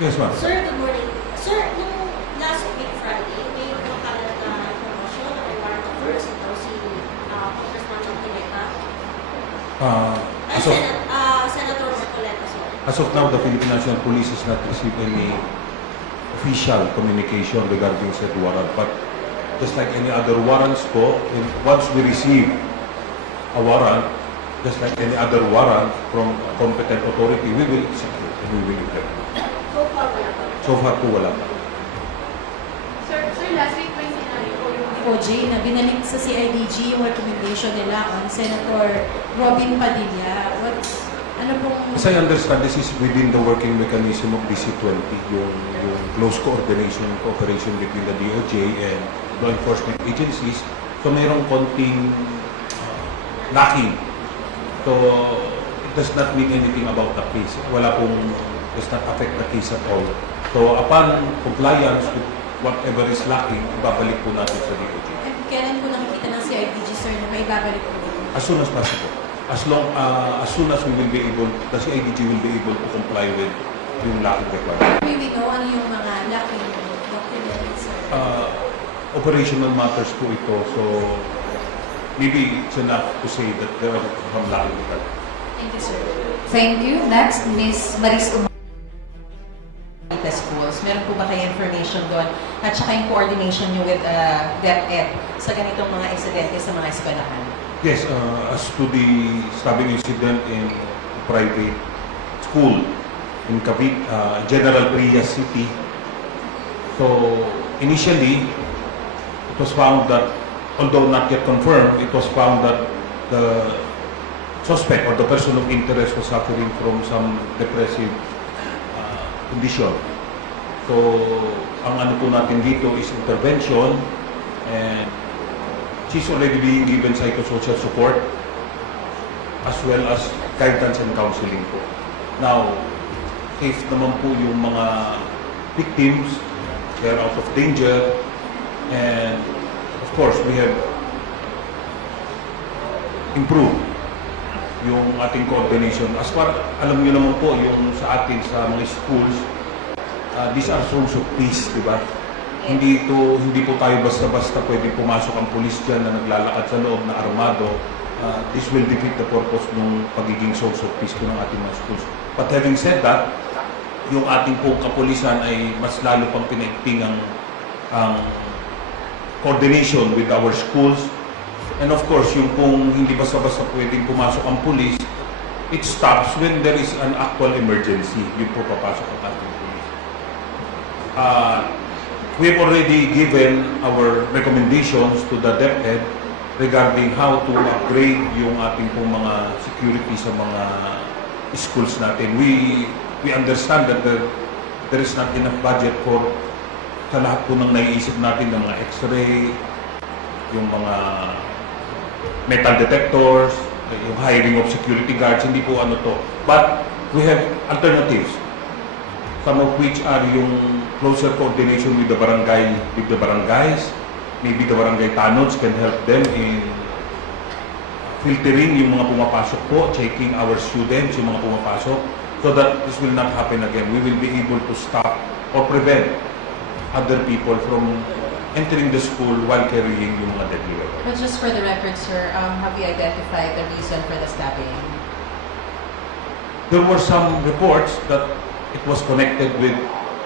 Yes, ma'am. Sir, good morning. Sir, nung last week Friday, may kumakalat na promotion ng warrant of arrest ito si Congressman Marcoleta. Senator Marcoleta, sir. As of now, the Philippine National Police has not received any official communication regarding said warrant. But just like any other warrants po, once we receive a warrant, just like any other warrant from a competent authority, we will execute and we will implement. So far, wala pa. So far po wala pa. Sir, last week may sinabi po yung OJ na binalik sa CIDG yung recommendation nila on Senator Robin Padilla. Ano pong... As I understand, this is within the working mechanism of DC-20, yung close coordination, cooperation between the DOJ and law enforcement agencies. So mayroong konting lacking. So it does not mean anything about the case. Wala pong, does not affect the case at all. So upon compliance with whatever is lacking, ibabalik po natin sa DOJ. Kailan po nakikita ng CIDG, sir, na may babalik po? As soon as possible. As soon as we will be able, the CIDG will be able to comply with yung lacking requirement. May we know ano yung mga lacking documents, sir? Operational matters po ito. So maybe it's enough to say that there are some lacking requirements. Thank you, sir. Thank you. Next, Ms. Maris Schools. Meron po ba kayo information doon? At saka yung coordination nyo with DepEd sa ganitong mga insidente sa mga eskwelahan? Yes, as to the stabbing incident in a private school in Cavite, General Trias City. So initially, it was found that, although not yet confirmed, it was found that the suspect or the person of interest was suffering from some depressive condition. So, ang ano po natin dito is intervention, and she's already being given psychosocial support as well as guidance and counseling po. Now, if naman po yung mga victims, they're out of danger, and of course, we have improved yung ating coordination. As far, alam niyo naman po, yung sa atin, sa mga schools, these are zones of peace, di ba? Hindi po tayo basta-basta pwede pumasok ang pulis dyan na naglalakad sa loob na armado. This will defeat the purpose ng pagiging zones of peace ko ng ating mga schools. But having said that, yung ating pong kapulisan ay mas lalo pang pinaigting ang coordination with our schools. And of course, yung pong hindi basta-basta pwedeng pumasok ang pulis, it stops when there is an actual emergency. Yun po papasok ang ating pulis. We have already given our recommendations to the DepEd regarding how to upgrade yung ating pong mga security sa mga schools natin. We understand that there is not enough budget for sa lahat po ng naiisip natin ng mga x-ray, yung mga metal detectors, yung hiring of security guards, hindi po ano to. But we have alternatives, some of which are yung closer coordination with the barangays. Maybe the barangay tanods can help them in filtering yung mga pumapasok po, checking our students, yung mga pumapasok, so that this will not happen again. We will be able to stop or prevent other people from entering the school while carrying yung mga deadly weapons. But just for the record, sir, have you identified the reason for the stabbing? There were some reports that it was connected with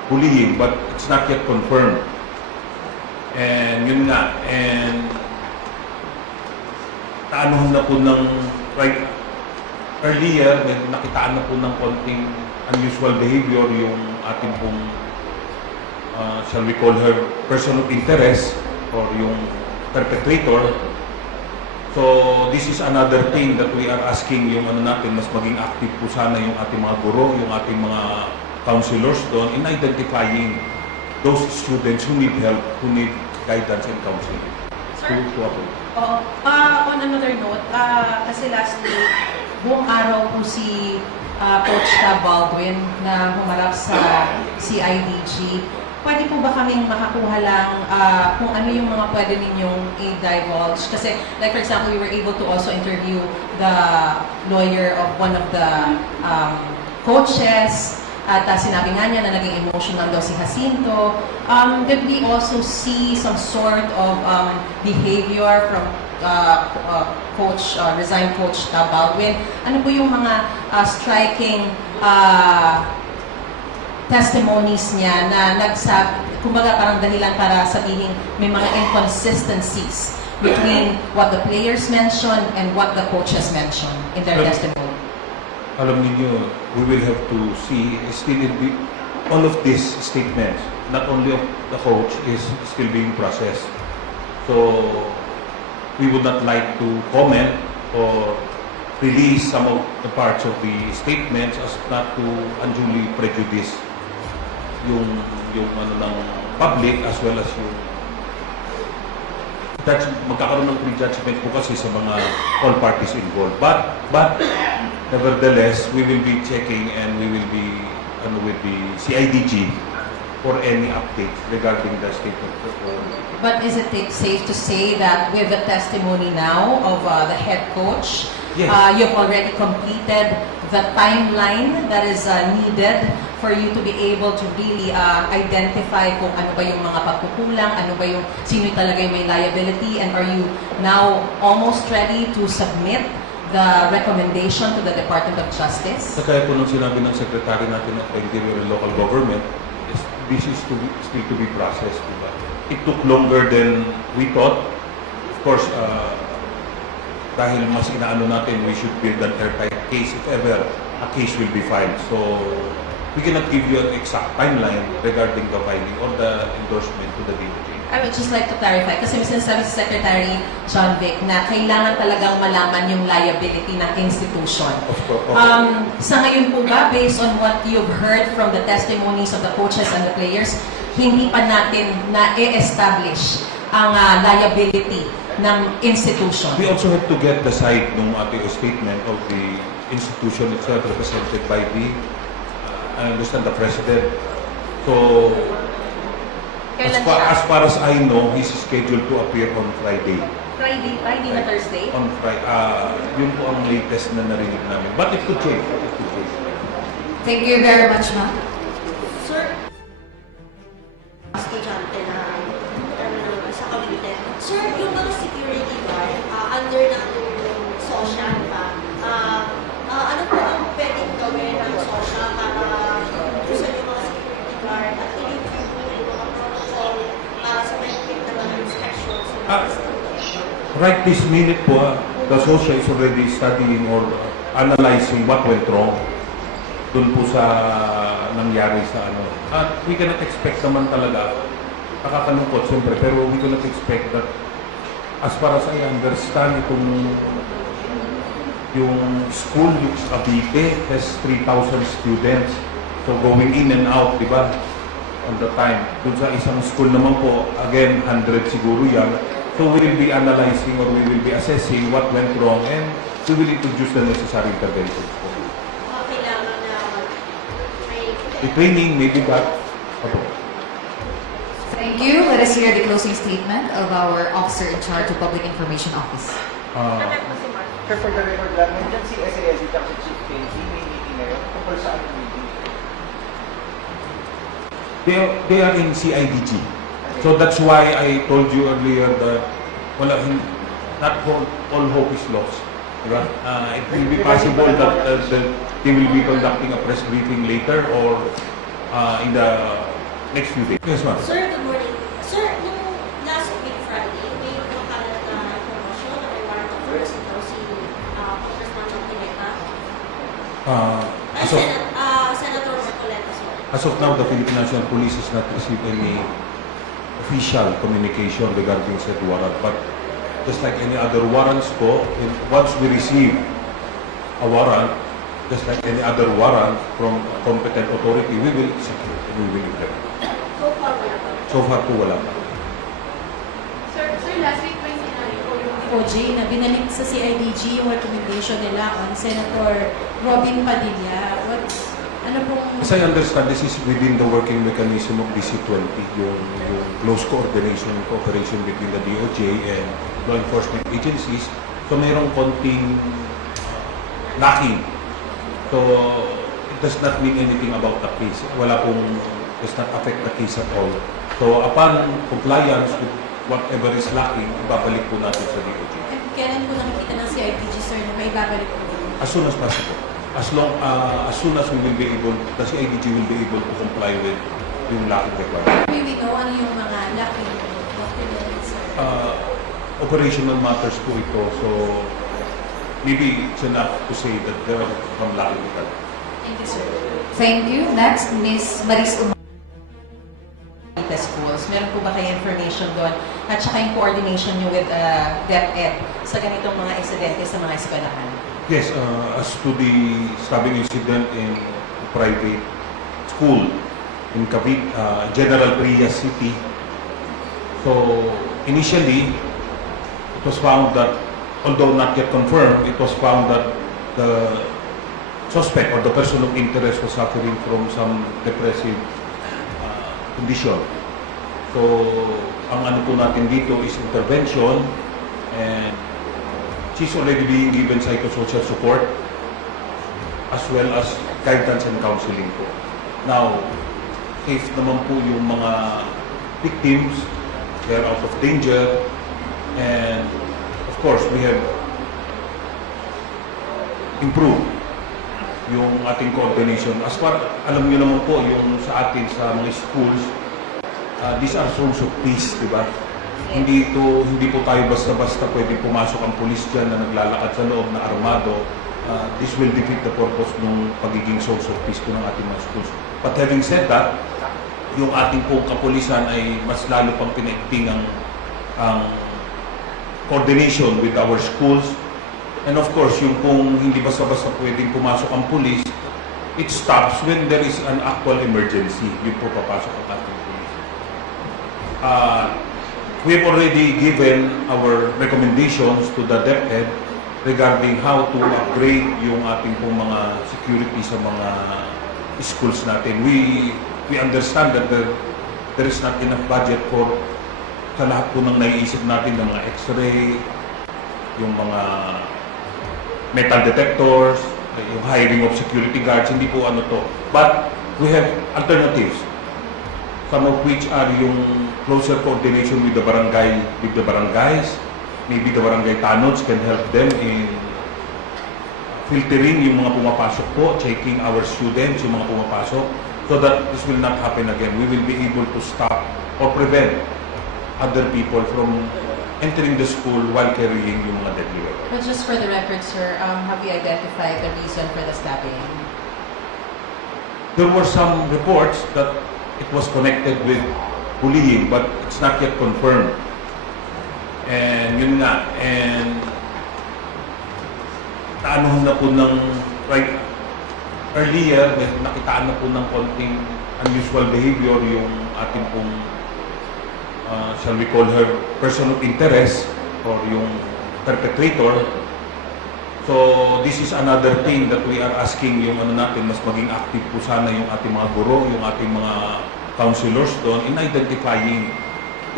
bullying, but it's not yet confirmed. And yun nga, and naanuhan na po ng, right, earlier, nakitaan na po ng konting unusual behavior yung ating pong, shall we call her, person of interest, or yung perpetrator. So, this is another thing that we are asking yung ano natin, mas maging active po sana yung ating mga guro, yung ating mga counselors doon in identifying those students who need help, who need guidance and counseling. Sir? On another note, kasi last week, buong araw po si Coach Tab Baldwin na humarap sa CIDG. Pwede po ba kaming makakuha lang kung ano yung mga pwede ninyong i-divulge? Kasi, like for example, we were able to also interview the lawyer of one of the coaches. At sinabi nga niya na naging emotional daw si Jacinto. Did we also see some sort of behavior from resigned coach Baldwin? Ano po yung mga striking testimonies niya na kumbaga parang dahilan para sabihin may mga inconsistencies between what the players mentioned and what the coaches mentioned in their testimony? Alam niyo, we will have to see, all of these statements, not only of the coach, is still being processed. So, we would not like to comment or release some of the parts of the statements as not to unduly prejudice yung ano ng public as well as yung magkakaroon ng prejudgment po kasi sa mga all parties involved. But nevertheless, we will be checking and we will be with the CIDG for any updates regarding the statement. But is it safe to say that with the testimony now of the head coach, Yes. you've already completed the timeline that is needed for you to be able to really identify kung ano ba yung mga pagkukulang, ano ba yung sino talaga yung may liability, and are you now almost ready to submit the recommendation to the Department of Justice? Kaya po nung sinabi ng Secretary natin of Interior and Local Government, this is still to be processed. Diba? It took longer than we thought. Of course, dahil mas inaano natin, we should build an airtight case if ever a case will be filed. So, we cannot give you an exact timeline regarding the filing or the endorsement to the DOJ. I would just like to clarify, kasi may sinasabi si Secretary John Vic na kailangan talagang malaman yung liability ng institution. Of course. Sa ngayon po ba, based on what you've heard from the testimonies of the coaches and the players, hindi pa natin na-establish ang liability ng institution? We also have to get the side ng ating statement of the institution itself represented by the, I understand, the President. So, Kailan as far as I know, he's scheduled to appear on Friday. Friday na Thursday? On Friday. Yun po ang latest na narinig namin. But it could change. Thank you very much, ma'am. Sir, estudyante na sa Cavite. Sir, yung mga security guard, under ng SOSHA, diba? Ano po ang pwedeng gawin ng SOSHA para gusto yung mga security guard at i-review yung mga protocol sa benefit ng mga inspections? Right this minute po, the SOSHA is already studying or analyzing what went wrong dun po sa nangyari sa ano. At we cannot expect naman talaga, nakakalungkot siyempre, pero we cannot expect that as far as I understand, yung school, yung Cavite, has 3,000 students. So going in and out, di ba? On the time. Dun sa isang school naman po, again, 100 siguro yan. So we will be analyzing or we will be assessing what went wrong and we will introduce the necessary interventions. Kailangan na The training, maybe that. Thank you. Let us hear the closing statement of our officer in charge of Public Information Office. Sir, for the record lang, nandiyan si SALD at si Chief Casey, may meeting ngayon. Tungkol saan yung meeting? They are in CIDG. So that's why I told you earlier that not all hope is lost. Diba? It will be possible that they will be conducting a press briefing later or in the next few days. Yes, ma'am. Sir, good morning. Sir, nung last week Friday, may makalat na promotion na may warrant of arrest ito si Congressman Montineta. Senator Marcoleta, sir. As of now, the Philippine National Police has not received any official communication regarding said warrant. But just like any other warrants po, once we receive a warrant, just like any other warrant from a competent authority, we will execute and we will implement. So far, wala pa. So far po wala pa. Sir, last week may sinabi po yung OJ na binalik sa CIDG yung recommendation nila on Senator Robin Padilla. Ano pong... As I understand, this is within the working mechanism of DC-20, yung close coordination and cooperation between the DOJ and law enforcement agencies. So mayroong konting lacking. So, in does not mean anything about the case. Does not affect the case at all. So upon compliance with whatever is lacking, ibabalik po natin sa DOJ. And kailan po nakikita ng CIDG, sir, na may babalik po? As soon as possible. As soon as we will be able, the CIDG will be able to comply with yung lacking requirement. May we know ano yung mga lacking documents, sir? Operational matters po ito. So maybe it's enough to say that there are some lacking requirements. Thank you, sir. Thank you. Next, Ms. Maris Schools. Meron po ba kayo information doon? At saka yung coordination nyo with DepEd sa ganitong mga insidente sa mga eskwelahan? Yes, as to the stabbing incident in a private school in Cavite, General Trias City. So initially, it was found that, although not yet confirmed, it was found that the suspect or the person of interest was suffering from some depressive condition. So, ang ano po natin dito is intervention, and she's already being given psychosocial support as well as guidance and counseling po. Now, if naman po yung mga victims, they're out of danger, and of course, we have improved yung ating coordination. As far, alam niyo naman po, yung sa atin, sa mga schools, these are source of peace, di ba? Hindi po tayo basta-basta pwede pumasok ang pulis dyan na naglalakad sa loob na armado. This will defeat the purpose ng pagiging source of peace po ng ating mga schools. But having said that, yung ating pong kapulisan ay mas lalo pang pinaigting ang coordination with our schools. And of course, yung pong hindi basta-basta pwedeng pumasok ang pulis, it stops when there is an actual emergency. Yun po papasok ang ating pulis. We have already given our recommendations to the DepEd regarding how to upgrade yung ating pong mga security sa mga schools natin. We understand that there is not enough budget for sa lahat po ng naiisip natin ng mga x-ray, yung mga metal detectors, yung hiring of security guards, hindi po ano to. But we have alternatives, some of which are yung closer coordination with the barangays. Maybe the barangay tanods can help them in filtering yung mga pumapasok po, checking our students, yung mga pumapasok, so that this will not happen again. We will be able to stop or prevent other people from entering the school while carrying yung mga deadly weapons. But just for the record, sir, have you identified the reason for the stabbing? There were some reports that it was connected with bullying, but it's not yet confirmed. And yun nga, and naanuhan na po ng, right, earlier, nakitaan na po ng konting unusual behavior yung ating pong, shall we call her, person of interest, or yung perpetrator. So, this is another thing that we are asking yung ano natin, mas maging active po sana yung ating mga guro, yung ating mga counselors doon in identifying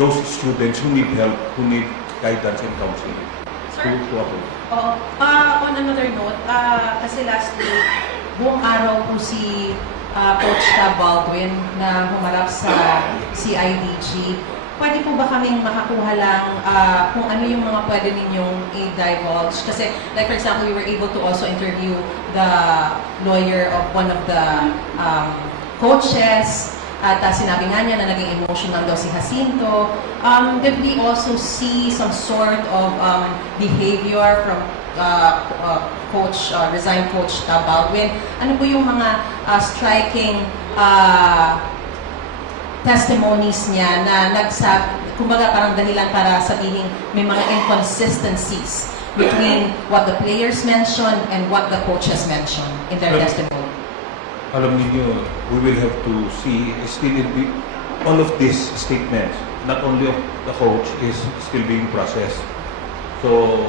those students who need help, who need guidance and counseling. Sir? To On another note, kasi last week, buong araw po si Coach Baldwin na humarap sa CIDG. Pwede po ba kaming makakuha lang kung ano yung mga pwede ninyong i-divulge? Kasi, like for example, we were able to also interview the lawyer of one of the coaches. At sinabi nga niya na naging emotional daw si Jacinto. Did we also see some sort of behavior from resigned coach Baldwin? Ano po yung mga striking testimonies niya na kumbaga parang dahilan para sabihin may mga inconsistencies between what the players mentioned and what the coaches mentioned in their testimony? Alam niyo, we will have to see still all of these statements, not only of the coach, is still being processed. So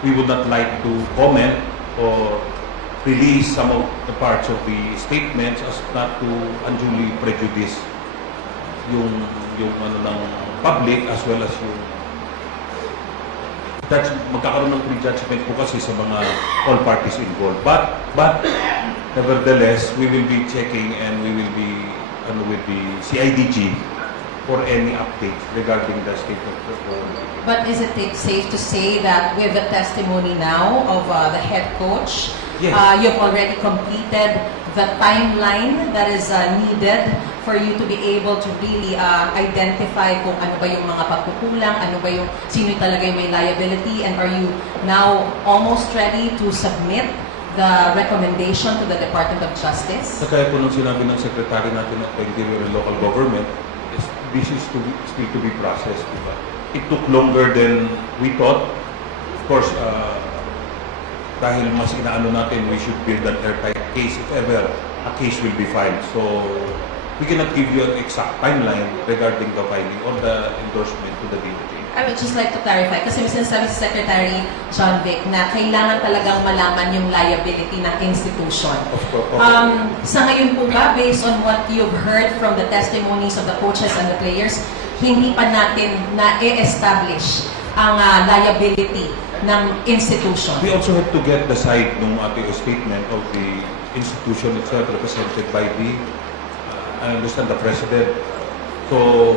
we would not like to comment or release some of the parts of the statements as not to unduly prejudice yung ano ng public as well as yung magkakaroon ng prejudgment po kasi sa mga all parties involved. But Nevertheless, we will be checking and we will be with the CIDG for any updates regarding the state of the But is it safe to say that with the testimony now of the head coach, Yes. you've already completed the timeline that is needed for you to be able to really identify kung ano ba yung mga pagkukulang, ano ba yung sino talaga yung may liability, and are you now almost ready to submit the recommendation to the Department of Justice? Sa kaya po nung sinabi ng Secretary natin ng Interior and Local Government, this is still to be processed. Diba? It took longer than we thought. Of course, dahil mas inaano natin, we should build an airtight case if ever a case will be filed. So, we cannot give you an exact timeline regarding the filing or the endorsement to the DOJ. I would just like to clarify, kasi may sinasabi si Secretary John Vic na kailangan talagang malaman yung liability ng institution. Of course. Sa ngayon po ba, based on what you've heard from the testimonies of the coaches and the players, hindi pa natin na-establish ang liability ng institution? We also have to get the side ng ating statement of the institution itself represented by the, I understand, the President. So,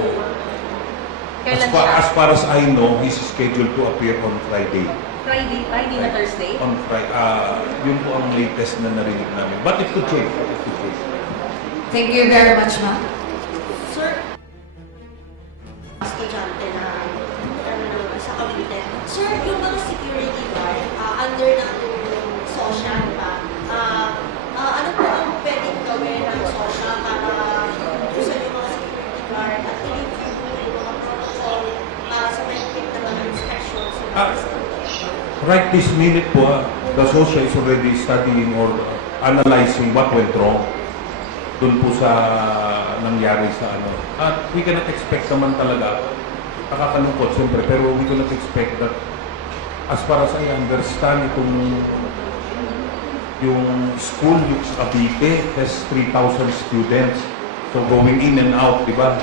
Kailan siya? as far as I know, he's scheduled to appear on Friday. Friday na Thursday? On Friday. Yun po ang latest na narinig namin. But it could change. Thank you very much, ma'am. Sir, estudyante na sa Cavite. Sir, yung mga security guard, under ng social pa, ano po ang pwedeng gawin ng social para usan yung mga security guard at i-review yung mga protocol sa mahigpit na mga inspections? Right this minute po, the social is already studying or analyzing what went wrong dun po sa nangyari sa ano. At we cannot expect naman talaga, nakakalungkot siyempre, pero we cannot expect that as far as I understand, yung school, yung Cavite, has 3,000 students. So going in and out, di ba?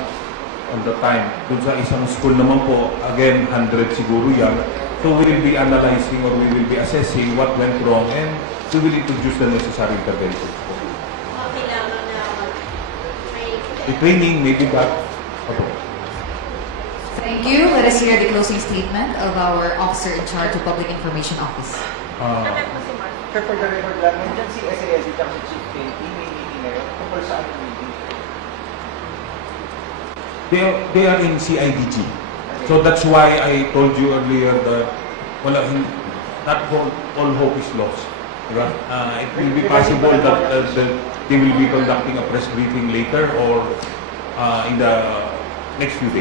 On the time. Dun sa isang school naman po, again, 100 siguro yan. So we will be analyzing or we will be assessing what went wrong and we will introduce the necessary interventions po. Kailangan na may The training, maybe that. Opo. Thank you. Let us hear the closing statement of our officer in charge of Public Information Office. Sir, for the record lang, nandiyan si SALD at si Chief KT, may meeting ngayon. Tungkol saan yung meeting? They are in CIDG. So that's why I told you earlier that not all hope is lost. Diba? It will be possible that they will be conducting a press briefing later or in the next few days.